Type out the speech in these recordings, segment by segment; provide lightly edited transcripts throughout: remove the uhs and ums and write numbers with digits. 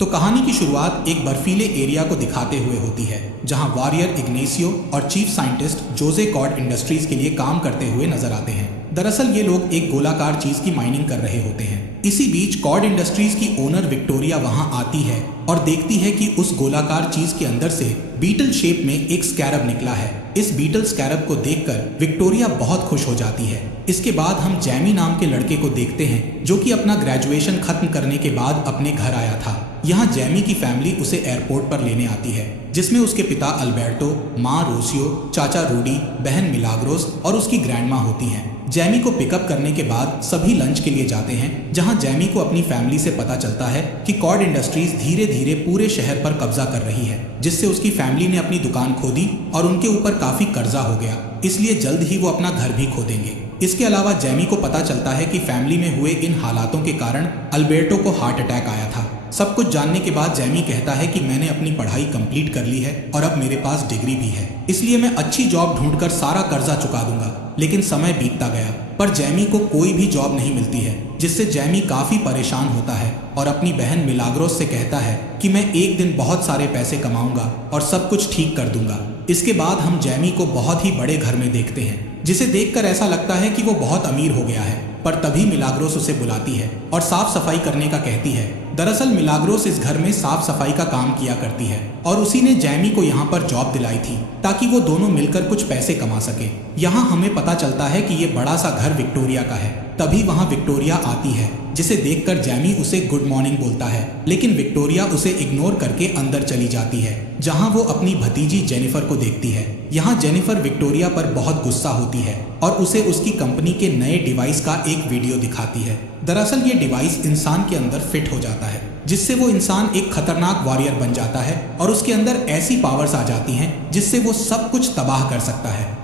तो कहानी की शुरुआत एक बर्फीले एरिया को दिखाते हुए होती है जहां वॉरियर इग्नेसियो और चीफ साइंटिस्ट जोजे कॉड इंडस्ट्रीज के लिए काम करते हुए नजर आते हैं। दरअसल ये लोग एक गोलाकार चीज की माइनिंग कर रहे होते हैं। इसी बीच कॉड इंडस्ट्रीज की ओनर विक्टोरिया वहां आती है और देखती है कि उस गोलाकार चीज के अंदर से बीटल शेप में एक स्कैरब निकला है। इस बीटल स्कैरब को देखकर विक्टोरिया बहुत खुश हो जाती है। इसके बाद हम जैमी नाम के लड़के को देखते हैं जो कि अपना ग्रेजुएशन खत्म करने के बाद अपने घर आया था। यहाँ जैमी की फैमिली उसे एयरपोर्ट पर लेने आती है जिसमें उसके पिता अल्बर्टो, माँ रोसियो, चाचा रूडी, बहन मिलाग्रोस और उसकी ग्रैंडमा होती हैं। जैमी को पिकअप करने के बाद सभी लंच के लिए जाते हैं जहां जैमी को अपनी फैमिली से पता चलता है कि कॉड इंडस्ट्रीज धीरे धीरे पूरे शहर पर कब्जा कर रही है, जिससे उसकी फैमिली ने अपनी दुकान खो दी और उनके ऊपर काफी कर्जा हो गया, इसलिए जल्द ही वो अपना घर भी खो देंगे। इसके अलावा जैमी को पता चलता है कि फैमिली में हुए इन हालातों के कारण अल्बर्टो को हार्ट अटैक आया था। सब कुछ जानने के बाद जैमी कहता है कि मैंने अपनी पढ़ाई कंप्लीट कर ली है और अब मेरे पास डिग्री भी है, इसलिए मैं अच्छी जॉब ढूंढकर सारा कर्जा चुका दूंगा। लेकिन समय बीतता गया पर जैमी को कोई भी जॉब नहीं मिलती है, जिससे जैमी काफी परेशान होता है और अपनी बहन मिलाग्रोस से कहता है कि मैं एक दिन बहुत सारे पैसे कमाऊंगा और सब कुछ ठीक कर दूंगा। इसके बाद हम जैमी को बहुत ही बड़े घर में देखते हैं जिसे देखकर ऐसा लगता है कि वो बहुत अमीर हो गया है, पर तभी मिलाग्रोस उसे बुलाती है और साफ सफाई करने का कहती है। दरअसल मिलाग्रोस इस घर में साफ सफाई का काम किया करती है और उसी ने जैमी को यहाँ पर जॉब दिलाई थी ताकि वो दोनों मिलकर कुछ पैसे कमा सके। यहाँ हमें पता चलता है कि ये बड़ा सा घर विक्टोरिया का है। तभी वहाँ विक्टोरिया आती है जिसे देखकर जैमी उसे गुड मॉर्निंग बोलता है, लेकिन विक्टोरिया उसे इग्नोर करके अंदर चली जाती है जहाँ वो अपनी भतीजी जेनिफर को देखती है। यहाँ जेनिफर विक्टोरिया पर बहुत गुस्सा होती है और उसे उसकी कंपनी के नए डिवाइस का एक वीडियो दिखाती है। दरअसल ये डिवाइस इंसान के अंदर फिट हो जाता है जिससे वो इंसान एक खतरनाक वॉरियर बन जाता है और उसके अंदर ऐसी पावर्स आ जाती हैं जिससे वो सब कुछ तबाह कर सकता है।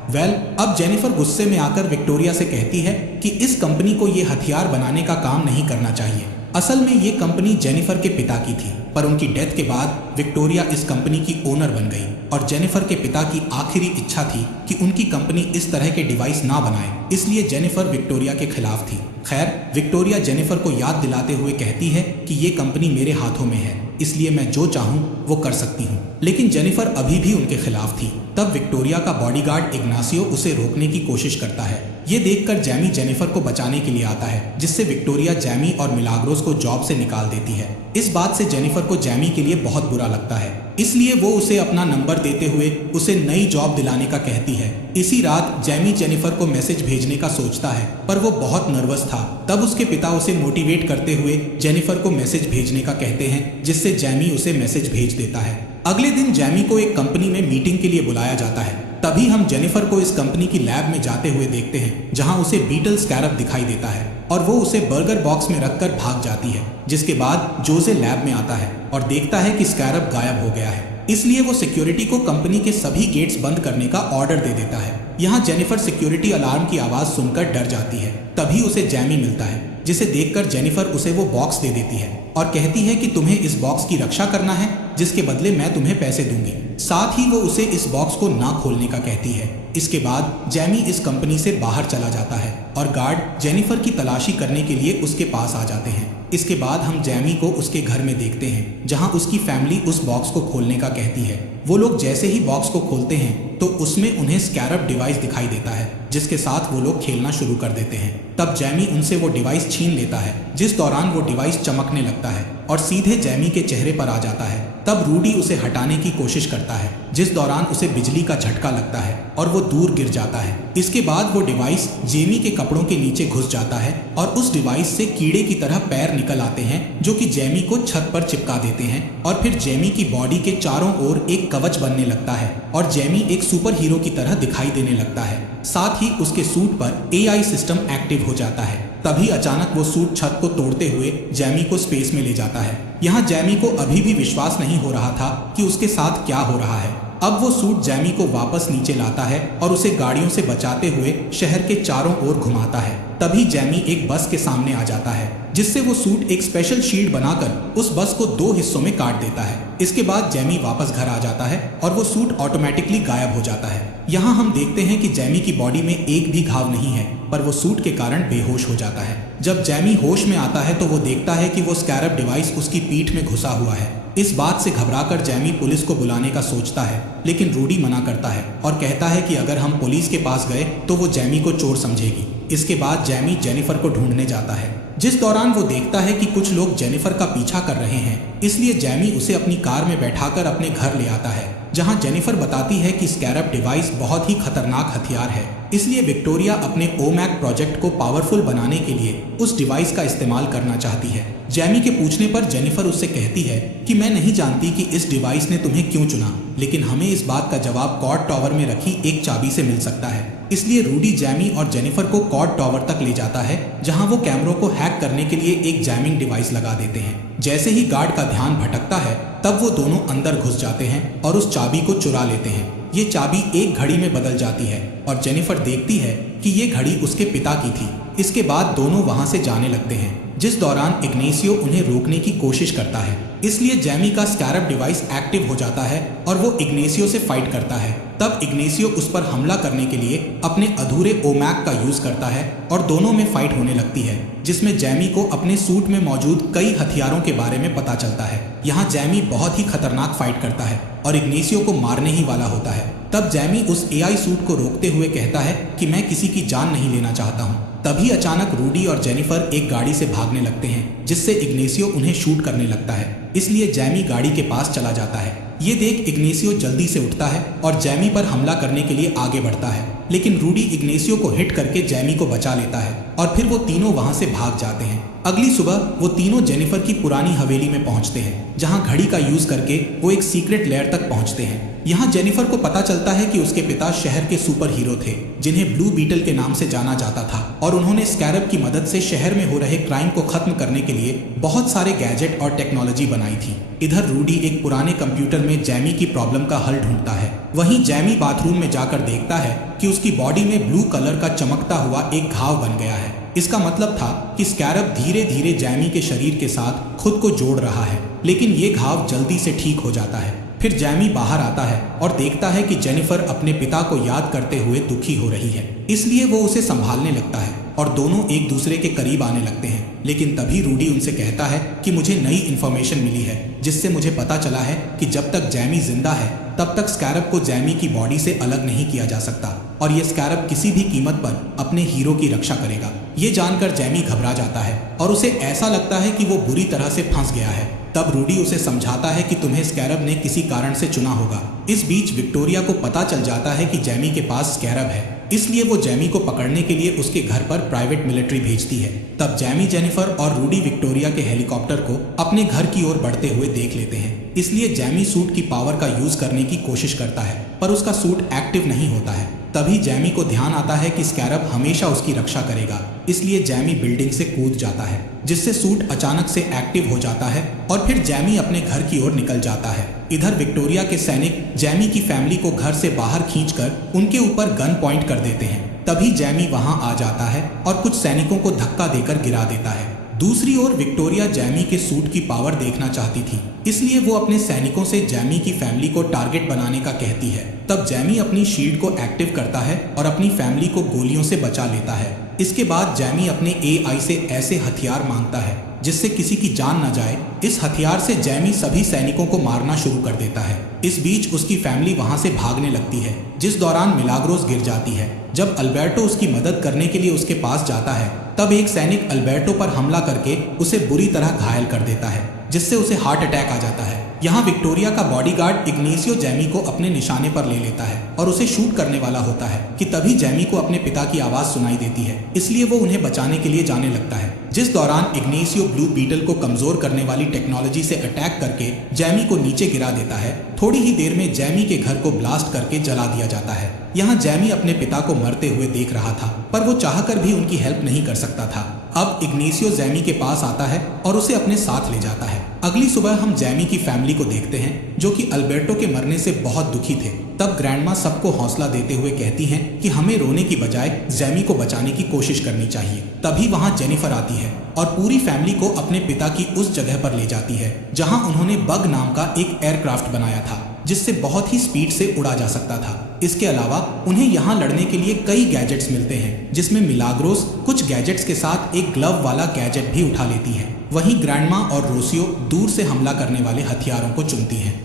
अब जेनिफर गुस्से में आकर विक्टोरिया से कहती है कि इस कंपनी को ये हथियार बनाने का काम नहीं करना चाहिए। असल में ये कंपनी जेनिफर के पिता की थी, पर उनकी डेथ के बाद विक्टोरिया इस कंपनी की ओनर बन गई और जेनिफर के पिता की आखिरी इच्छा थी कि उनकी कंपनी इस तरह के डिवाइस ना बनाए, इसलिए जेनिफर विक्टोरिया के खिलाफ थी। खैर, विक्टोरिया जेनिफर को याद दिलाते हुए कहती है कि ये कंपनी मेरे हाथों में है, इसलिए मैं जो चाहूँ वो कर सकती हूँ, लेकिन जेनिफर अभी भी उनके खिलाफ थी। तब विक्टोरिया का बॉडीगार्ड इग्नासियो उसे रोकने की कोशिश करता है। ये देखकर जैमी जेनिफर को बचाने के लिए आता है, जिससे विक्टोरिया जैमी और मिलाग्रोस को जॉब से निकाल देती है। इस बात से जेनिफर को जैमी के लिए बहुत बुरा लगता है, इसलिए वो उसे अपना नंबर देते हुए उसे नई जॉब दिलाने का कहती है। इसी रात जैमी जेनिफर को मैसेज भेजने का सोचता है, पर वो बहुत नर्वस था। तब उसके पिता उसे मोटिवेट करते हुए जेनिफर को मैसेज भेजने का कहते हैं, जिससे जैमी उसे मैसेज भेज देता है। अगले दिन जैमी को एक कंपनी में मीटिंग के लिए बुलाया जाता है। तभी हम जेनिफर को इस कंपनी की लैब में जाते हुए देखते हैं जहां उसे बीटल स्कैरब दिखाई देता है और वो उसे बर्गर बॉक्स में रखकर भाग जाती है। जिसके बाद जोसे लैब में आता है और देखता है कि स्कैरब गायब हो गया है, इसलिए वो सिक्योरिटी को कंपनी के सभी गेट्स बंद करने का ऑर्डर दे देता है। यहाँ जेनिफर सिक्योरिटी अलार्म की आवाज सुनकर डर जाती है। तभी उसे जैमी मिलता है, जिसे देखकर जेनिफर उसे वो बॉक्स दे देती है और कहती है कि तुम्हें इस बॉक्स की रक्षा करना है, जिसके बदले मैं तुम्हें पैसे दूंगी। साथ ही वो उसे इस बॉक्स को ना खोलने का कहती है। इसके बाद जैमी इस कंपनी से बाहर चला जाता है और गार्ड जेनिफर की तलाशी करने के लिए उसके पास आ जाते हैं। इसके बाद हम जैमी को उसके घर में देखते हैं जहां उसकी फैमिली उस बॉक्स को खोलने का कहती है। वो लोग जैसे ही बॉक्स को खोलते हैं तो उसमें उन्हें स्कैरब डिवाइस दिखाई देता है, जिसके साथ वो लोग खेलना शुरू कर देते हैं। तब जैमी उनसे वो डिवाइस छीन लेता है, जिस दौरान वो डिवाइस चमकने लगता है और सीधे जैमी के चेहरे पर आ जाता है। तब रूडी उसे हटाने की कोशिश करता है, जिस दौरान उसे बिजली का झटका लगता है और वो दूर गिर जाता है। इसके बाद वो डिवाइस जेमी के कपड़ों के नीचे घुस जाता है और उस डिवाइस से कीड़े की तरह पैर निकल आते हैं जो कि जेमी को छत पर चिपका देते हैं और फिर जेमी की बॉडी के चारों ओर एक कवच बनने लगता है और जेमी एक सुपर हीरो की तरह दिखाई देने लगता है। साथ ही उसके सूट पर एआई सिस्टम एक्टिव हो जाता है। तभी अचानक वो सूट छत को तोड़ते हुए जैमी को स्पेस में ले जाता है। यहाँ जैमी को अभी भी विश्वास नहीं हो रहा था कि उसके साथ क्या हो रहा है। अब वो सूट जैमी को वापस नीचे लाता है और उसे गाड़ियों से बचाते हुए शहर के चारों ओर घुमाता है। तभी जैमी एक बस के सामने आ जाता है जिससे वो सूट एक स्पेशल शील्ड बनाकर उस बस को 2 हिस्सों में काट देता है। इसके बाद जैमी वापस घर आ जाता है और वो सूट ऑटोमेटिकली गायब हो जाता है। यहाँ हम देखते हैं कि जैमी की बॉडी में एक भी घाव नहीं है, पर वो सूट के कारण बेहोश हो जाता है। जब जैमी होश में आता है तो वो देखता है कि वो स्कैरब डिवाइस उसकी पीठ में घुसा हुआ है। इस बात से घबराकर जैमी पुलिस को बुलाने का सोचता है, लेकिन रूडी मना करता है और कहता है कि अगर हम पुलिस के पास गए तो वो जैमी को चोर समझेगी। इसके बाद जैमी जेनिफर को ढूंढने जाता है, जिस दौरान वो देखता है कि कुछ लोग जेनिफर का पीछा कर रहे हैं। इसलिए जैमी उसे अपनी कार में बैठाकर अपने घर ले आता है, जहां जेनिफर बताती है कि स्कैरब डिवाइस बहुत ही खतरनाक हथियार है। इसलिए विक्टोरिया अपने ओमैक प्रोजेक्ट को पावरफुल बनाने के लिए उस डिवाइस का इस्तेमाल करना चाहती है। जैमी के पूछने पर जेनिफर उससे कहती है कि मैं नहीं जानती कि इस डिवाइस ने तुम्हें क्यों चुना, लेकिन हमें इस बात का जवाब कॉर्ड टावर में रखी एक चाबी से मिल सकता है। इसलिए रूडी जैमी और जेनिफर को कॉर्ड टावर तक ले जाता है, जहां वो कैमरों को हैक करने के लिए एक जैमिंग डिवाइस लगा देते हैं। जैसे ही गार्ड का ध्यान भटकता है, तब वो दोनों अंदर घुस जाते हैं और उस चाबी को चुरा लेते हैं। ये चाबी एक घड़ी में बदल जाती है और जेनिफर देखती है कि ये घड़ी उसके पिता की थी। इसके बाद दोनों वहां से जाने लगते हैं, जिस दौरान इग्नेसियो उन्हें रोकने की कोशिश करता है। इसलिए जैमी का स्कैरब डिवाइस एक्टिव हो जाता है और वो इग्नेसियो से फाइट करता है। तब इग्नेसियो उस पर हमला करने के लिए अपने अधूरे ओमैक का यूज करता है और दोनों में फाइट होने लगती है, जिसमें जैमी को अपने सूट में मौजूद कई हथियारों के बारे में पता चलता है। यहाँ जैमी बहुत ही खतरनाक फाइट करता है और इग्नेसियो को मारने ही वाला होता है। तब जैमी उस एआई सूट को रोकते हुए कहता है कि मैं किसी की जान नहीं लेना चाहता हूँ। तभी अचानक रूडी और जेनिफर एक गाड़ी से भागने लगते हैं, जिससे इग्नेसियो उन्हें शूट करने लगता है। इसलिए जैमी गाड़ी के पास चला जाता है। ये देख इग्नेसियो जल्दी से उठता है और जैमी पर हमला करने के लिए आगे बढ़ता है, लेकिन रूडी इग्नेसियो को हिट करके जैमी को बचा लेता है और फिर वो तीनों वहां से भाग जाते हैं। अगली सुबह वो तीनों जेनिफर की पुरानी हवेली में पहुंचते हैं, जहां घड़ी का यूज करके वो एक सीक्रेट लेयर तक पहुंचते हैं। यहाँ जेनिफर को पता चलता है कि उसके पिता शहर के सुपर हीरो थे, जिन्हें ब्लू बीटल के नाम से जाना जाता था, और उन्होंने स्कैरब की मदद से शहर में हो रहे क्राइम को खत्म करने के लिए बहुत सारे गैजेट और टेक्नोलॉजी बनाई थी। इधर रूडी एक पुराने कंप्यूटर में जैमी की प्रॉब्लम का हल ढूंढता है। वहीं जैमी बाथरूम में जाकर देखता है कि उसकी बॉडी में ब्लू कलर का चमकता हुआ एक घाव बन गया है। इसका मतलब था कि स्कैरब धीरे धीरे जैमी के शरीर के साथ खुद को जोड़ रहा है, लेकिन ये घाव जल्दी से ठीक हो जाता है। फिर जैमी बाहर आता है और देखता है कि जेनिफर अपने पिता को याद करते हुए दुखी हो रही है, इसलिए वो उसे संभालने लगता है और दोनों एक दूसरे के करीब आने लगते हैं। लेकिन तभी रूडी उनसे कहता है कि मुझे नई इन्फॉर्मेशन मिली है, जिससे मुझे पता चला है कि जब तक जैमी जिंदा है तब तक स्कैरब को जैमी की बॉडी से अलग नहीं किया जा सकता और ये स्कैरब किसी भी कीमत पर अपने हीरो की रक्षा करेगा। ये जानकर जैमी घबरा जाता है और उसे ऐसा लगता है कि वो बुरी तरह से फंस गया है। तब रूडी उसे समझाता है कि तुम्हें स्कैरब ने किसी कारण से चुना होगा। इस बीच विक्टोरिया को पता चल जाता है कि जैमी के पास स्कैरब है, इसलिए वो जैमी को पकड़ने के लिए उसके घर पर प्राइवेट मिलिट्री भेजती है। तब जैमी, जेनिफर और रूडी विक्टोरिया के हेलीकॉप्टर को अपने घर की ओर बढ़ते हुए देख लेते हैं। इसलिए जैमी सूट की पावर का यूज करने की कोशिश करता है, पर उसका सूट एक्टिव नहीं होता है। तभी जैमी को ध्यान आता है कि स्कैरब हमेशा उसकी रक्षा करेगा, इसलिए जैमी बिल्डिंग से कूद जाता है, जिससे सूट अचानक से एक्टिव हो जाता है और फिर जैमी अपने घर की ओर निकल जाता है। इधर विक्टोरिया के सैनिक जैमी की फैमिली को घर से बाहर खींचकर उनके ऊपर गन पॉइंट कर देते हैं। तभी जैमी वहां आ जाता है और कुछ सैनिकों को धक्का देकर गिरा देता है। दूसरी ओर विक्टोरिया जैमी के सूट की पावर देखना चाहती थी, इसलिए वो अपने सैनिकों से जैमी की फैमिली को टारगेट बनाने का कहती है। तब जैमी अपनी शील्ड को एक्टिव करता है और अपनी फैमिली को गोलियों से बचा लेता है। इसके बाद जैमी अपने एआई से ऐसे हथियार मांगता है जिससे किसी की जान न जाए। इस हथियार से जैमी सभी सैनिकों को मारना शुरू कर देता है। इस बीच उसकी फैमिली वहां से भागने लगती है, जिस दौरान मिलाग्रोस गिर जाती है। जब अल्बर्टो उसकी मदद करने के लिए उसके पास जाता है, तब एक सैनिक अल्बर्टो पर हमला करके उसे बुरी तरह घायल कर देता है, जिससे उसे हार्ट अटैक आ जाता है। यहाँ विक्टोरिया का बॉडीगार्ड इग्नेसियो जैमी को अपने निशाने पर ले लेता है और उसे शूट करने वाला होता है कि तभी जैमी को अपने पिता की आवाज सुनाई देती है, इसलिए वो उन्हें बचाने के लिए जाने लगता है। जिस दौरान इग्नेसियो ब्लू बीटल को कमजोर करने वाली टेक्नोलॉजी से अटैक करके जैमी को नीचे गिरा देता है। थोड़ी ही देर में जैमी के घर को ब्लास्ट करके जला दिया जाता है। यहाँ जैमी अपने पिता को मरते हुए देख रहा था, पर वो चाहकर भी उनकी हेल्प नहीं कर सकता था। अब इग्नेसियो जैमी के पास आता है और उसे अपने साथ ले जाता है। अगली सुबह हम जैमी की फैमिली को देखते हैं जो कि अल्बर्टो के मरने से बहुत दुखी थे। तब ग्रैंडमा सबको हौसला देते हुए कहती हैं कि हमें रोने की बजाय जैमी को बचाने की कोशिश करनी चाहिए। तभी वहां जेनिफर आती है और पूरी फैमिली को अपने पिता की उस जगह पर ले जाती है जहां उन्होंने बग नाम का एक एयरक्राफ्ट बनाया था जिससे बहुत ही स्पीड से उड़ा जा सकता था। इसके अलावा उन्हें यहाँ लड़ने के लिए कई गैजेट्स मिलते हैं जिसमें मिलाग्रोस कुछ गैजेट्स के साथ एक ग्लव वाला गैजेट भी उठा लेती है। वहीं ग्रैंडमा और रोसियो दूर से हमला करने वाले हथियारों को चुनती हैं।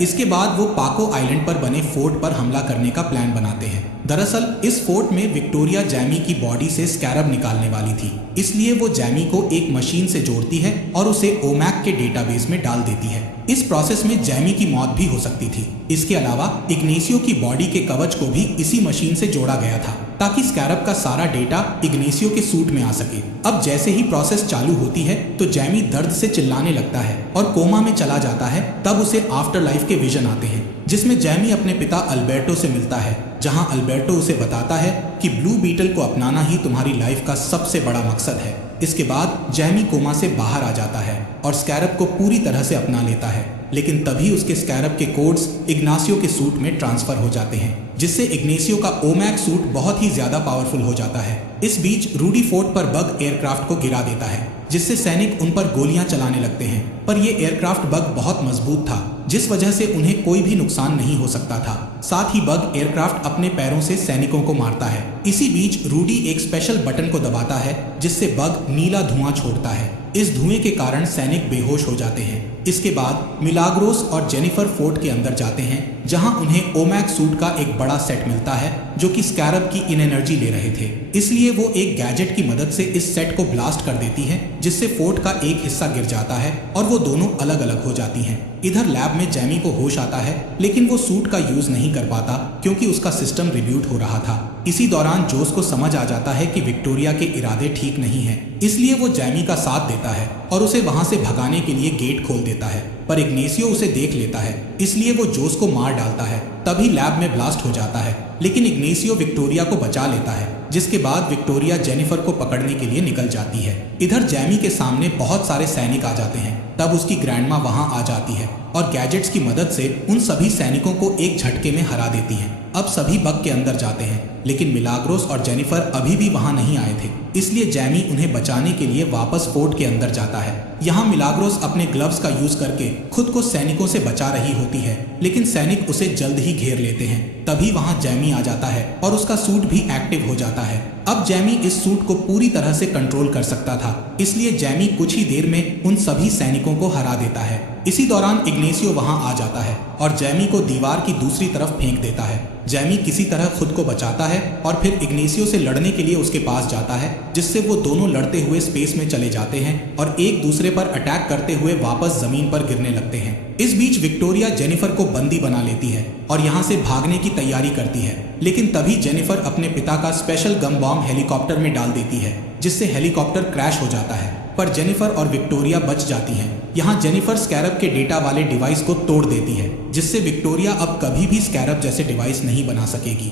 इसके बाद वो पाको आइलैंड पर बने फोर्ट पर हमला करने का प्लान बनाते हैं। दरअसल इस फोर्ट में विक्टोरिया जैमी की बॉडी से स्कैरब निकालने वाली थी, इसलिए वो जैमी को एक मशीन से जोड़ती है और उसे ओमैक के डेटाबेस में डाल देती है। इस प्रोसेस में जैमी की मौत भी हो सकती थी। इसके अलावा इग्नेसियो की बॉडी के कवच को भी इसी मशीन से जोड़ा गया था ताकि स्कैरब का सारा डेटा इग्नेसियो के सूट में आ सके। अब जैसे ही प्रोसेस चालू होती है तो जैमी दर्द से चिल्लाने लगता है और कोमा में चला जाता है। तब उसे आफ्टर लाइफ के विजन आते हैं जिसमें जैमी अपने पिता अल्बर्टो से मिलता है, जहां अल्बर्टो उसे बताता है कि ब्लू बीटल को अपनाना ही तुम्हारी लाइफ का सबसे बड़ा मकसद है। इसके बाद जैमी कोमा से बाहर आ जाता है और स्कैरब को पूरी तरह से अपना लेता है, लेकिन तभी उसके स्कैरब के कोड्स इग्नासियो के सूट में ट्रांसफर हो जाते हैं जिससे इग्नेसियो का ओमैक सूट बहुत ही ज्यादा पावरफुल हो जाता है। इस बीच रूडी फोर्ट पर बग एयरक्राफ्ट को गिरा देता है जिससे सैनिक उन पर गोलियां चलाने लगते हैं, पर ये एयरक्राफ्ट बग बहुत मजबूत था जिस वजह से उन्हें कोई भी नुकसान नहीं हो सकता था। साथ ही बग एयरक्राफ्ट अपने पैरों से सैनिकों को मारता है। इसी बीच रूडी एक स्पेशल बटन को दबाता है जिससे बग नीला धुआं छोड़ता है। इस धुएं के कारण सैनिक बेहोश हो जाते हैं। इसके बाद मिलाग्रोस और जेनिफर फोर्ट के अंदर जाते हैं जहां उन्हें ओमैक सूट का एक बड़ा सेट मिलता है जो कि स्कैरब की इन एनर्जी ले रहे थे, इसलिए वो एक गैजेट की मदद से इस सेट को ब्लास्ट कर देती है जिससे फोर्ट का एक हिस्सा गिर जाता है और वो दोनों अलग अलग हो जाती हैं। इधर लैब में जैमी को होश आता है लेकिन वो सूट का यूज नहीं कर पाता क्योंकि उसका सिस्टम रिब्यूट हो रहा था। इसी दौरान जोस को समझ आ जाता है कि विक्टोरिया के इरादे ठीक नहीं हैं, इसलिए वो जैमी का साथ देता है और उसे वहां से भगाने के लिए गेट खोल देता है, पर इग्नेसियो उसे देख लेता है इसलिए वो जोस को मार डालता है। तभी लैब में ब्लास्ट हो जाता है लेकिन इग्नेसियो विक्टोरिया को बचा लेता है, जिसके बाद विक्टोरिया जेनिफर को पकड़ने के लिए निकल जाती है। इधर जैमी के सामने बहुत सारे सैनिक आ जाते हैं। तब उसकी ग्रैंडमा वहां आ जाती है और गैजेट्स की मदद से उन सभी सैनिकों को एक झटके में हरा देती है। अब सभी बग के अंदर जाते हैं लेकिन मिलाग्रोस और जेनिफर अभी भी वहां नहीं आए थे, इसलिए जैमी उन्हें बचाने के लिए वापस फोर्ट के अंदर जाता है। यहाँ मिलाग्रोस अपने ग्लव्स का यूज करके खुद को सैनिकों से बचा रही होती है लेकिन सैनिक उसे जल्द ही घेर लेते हैं। तभी वहां जैमी आ जाता है और उसका सूट भी एक्टिव हो जाता है। अब जैमी इस सूट को पूरी तरह से कंट्रोल कर सकता था, इसलिए जैमी कुछ ही देर में उन सभी सैनिकों को हरा देता है। इसी दौरान इग्नेसियो वहां आ जाता है और जैमी को दीवार की दूसरी तरफ फेंक देता है। जैमी किसी तरह खुद को बचाता है और फिर इग्नेसियो से लड़ने के लिए उसके पास जाता है, जिससे वो दोनों लड़ते हुए स्पेस में चले जाते हैं और एक दूसरे पर अटैक करते हुए वापस जमीन पर गिरने लगते हैं। इस बीच विक्टोरिया जेनिफर को बंदी बना लेती है और यहाँ से भागने की तैयारी करती है, लेकिन तभी जेनिफर अपने पिता का स्पेशल गम बॉम्ब हेलीकॉप्टर में डाल देती है जिससे हेलीकॉप्टर क्रैश हो जाता है, पर जेनिफर और विक्टोरिया बच जाती हैं। यहाँ जेनिफर स्कैरब के डेटा वाले डिवाइस को तोड़ देती है जिससे विक्टोरिया अब कभी भी स्कैरब जैसे डिवाइस नहीं बना सकेगी।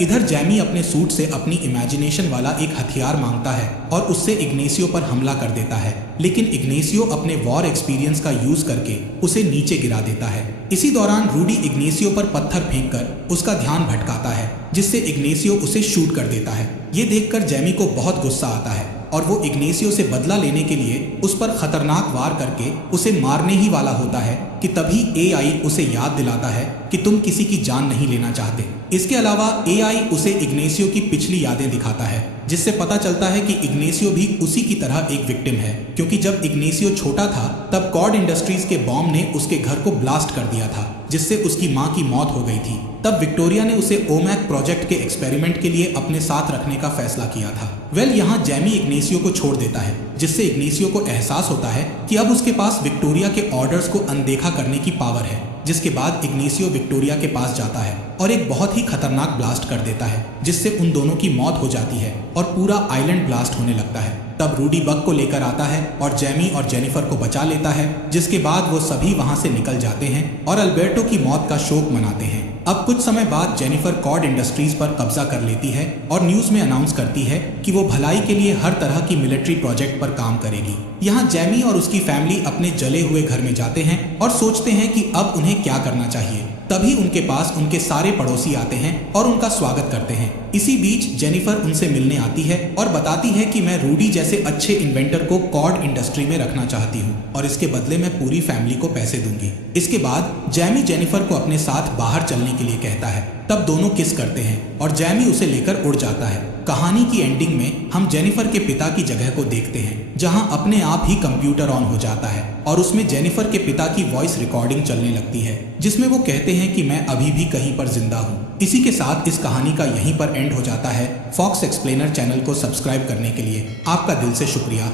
इधर जैमी अपने सूट से अपनी इमेजिनेशन वाला एक हथियार मांगता है और उससे इग्नेसियो पर हमला कर देता है, लेकिन इग्नेसियो अपने वॉर एक्सपीरियंस का यूज करके उसे नीचे गिरा देता है। इसी दौरान रूडी इग्नेसियो पर पत्थर फेंककर उसका ध्यान भटकाता है जिससे इग्नेसियो उसे शूट कर देता है। ये देखकर जैमी को बहुत गुस्सा आता है और वो इग्नेसियो से बदला लेने के लिए उस पर खतरनाक वार करके उसे मारने ही वाला होता है कि तभी एआई उसे याद दिलाता है कि तुम किसी की जान नहीं लेना चाहते। इसके अलावा एआई उसे इग्नेसियो की पिछली यादें दिखाता है जिससे पता चलता है कि इग्नेसियो भी उसी की तरह एक विक्टिम है, क्योंकि जब इग्नेसियो छोटा था तब कॉड इंडस्ट्रीज के बॉम्ब ने उसके घर को ब्लास्ट कर दिया था जिससे उसकी मां की मौत हो गई थी। तब विक्टोरिया ने उसे ओमैक प्रोजेक्ट के एक्सपेरिमेंट के लिए अपने साथ रखने का फैसला किया था। यहाँ जैमी इग्नेसियो को छोड़ देता है जिससे इग्नेसियो को एहसास होता है कि अब उसके पास विक्टोरिया के ऑर्डर्स को अनदेखा करने की पावर है, जिसके बाद इग्नेसियो विक्टोरिया के पास जाता है और एक बहुत ही खतरनाक ब्लास्ट कर देता है जिससे उन दोनों की मौत हो जाती है और पूरा आइलैंड ब्लास्ट होने लगता है। तब रूडी बग को लेकर आता है और जैमी और जेनिफर को बचा लेता है, जिसके बाद वो सभी वहां से निकल जाते हैं और अल्बर्टो की मौत का शोक मनाते हैं। अब कुछ समय बाद जेनिफर कॉड इंडस्ट्रीज पर कब्जा कर लेती है और न्यूज में अनाउंस करती है कि वो भलाई के लिए हर तरह की मिलिट्री प्रोजेक्ट पर काम करेगी। यहाँ जैमी और उसकी फैमिली अपने जले हुए घर में जाते हैं और सोचते हैं कि अब उन्हें क्या करना चाहिए। तभी उनके पास उनके सारे पड़ोसी आते हैं और उनका स्वागत करते हैं। इसी बीच जेनिफर उनसे मिलने आती है और बताती है कि मैं रूडी जैसे अच्छे इन्वेंटर को कॉड इंडस्ट्री में रखना चाहती हूँ और इसके बदले मैं पूरी फैमिली को पैसे दूंगी। इसके बाद जैमी जेनिफर को अपने साथ बाहर चलने के लिए कहता है। तब दोनों किस करते हैं और जैमी उसे लेकर उड़ जाता है। कहानी की एंडिंग में हम जेनिफर के पिता की जगह को देखते हैं, जहां अपने आप ही कंप्यूटर ऑन हो जाता है और उसमें जेनिफर के पिता की वॉइस रिकॉर्डिंग चलने लगती है, जिसमें वो कहते हैं कि मैं अभी भी कहीं पर जिंदा हूँ। इसी के साथ इस कहानी का यहीं पर एंड हो जाता है। फॉक्स एक्सप्लेनर चैनल को सब्सक्राइब करने के लिए आपका दिल से शुक्रिया।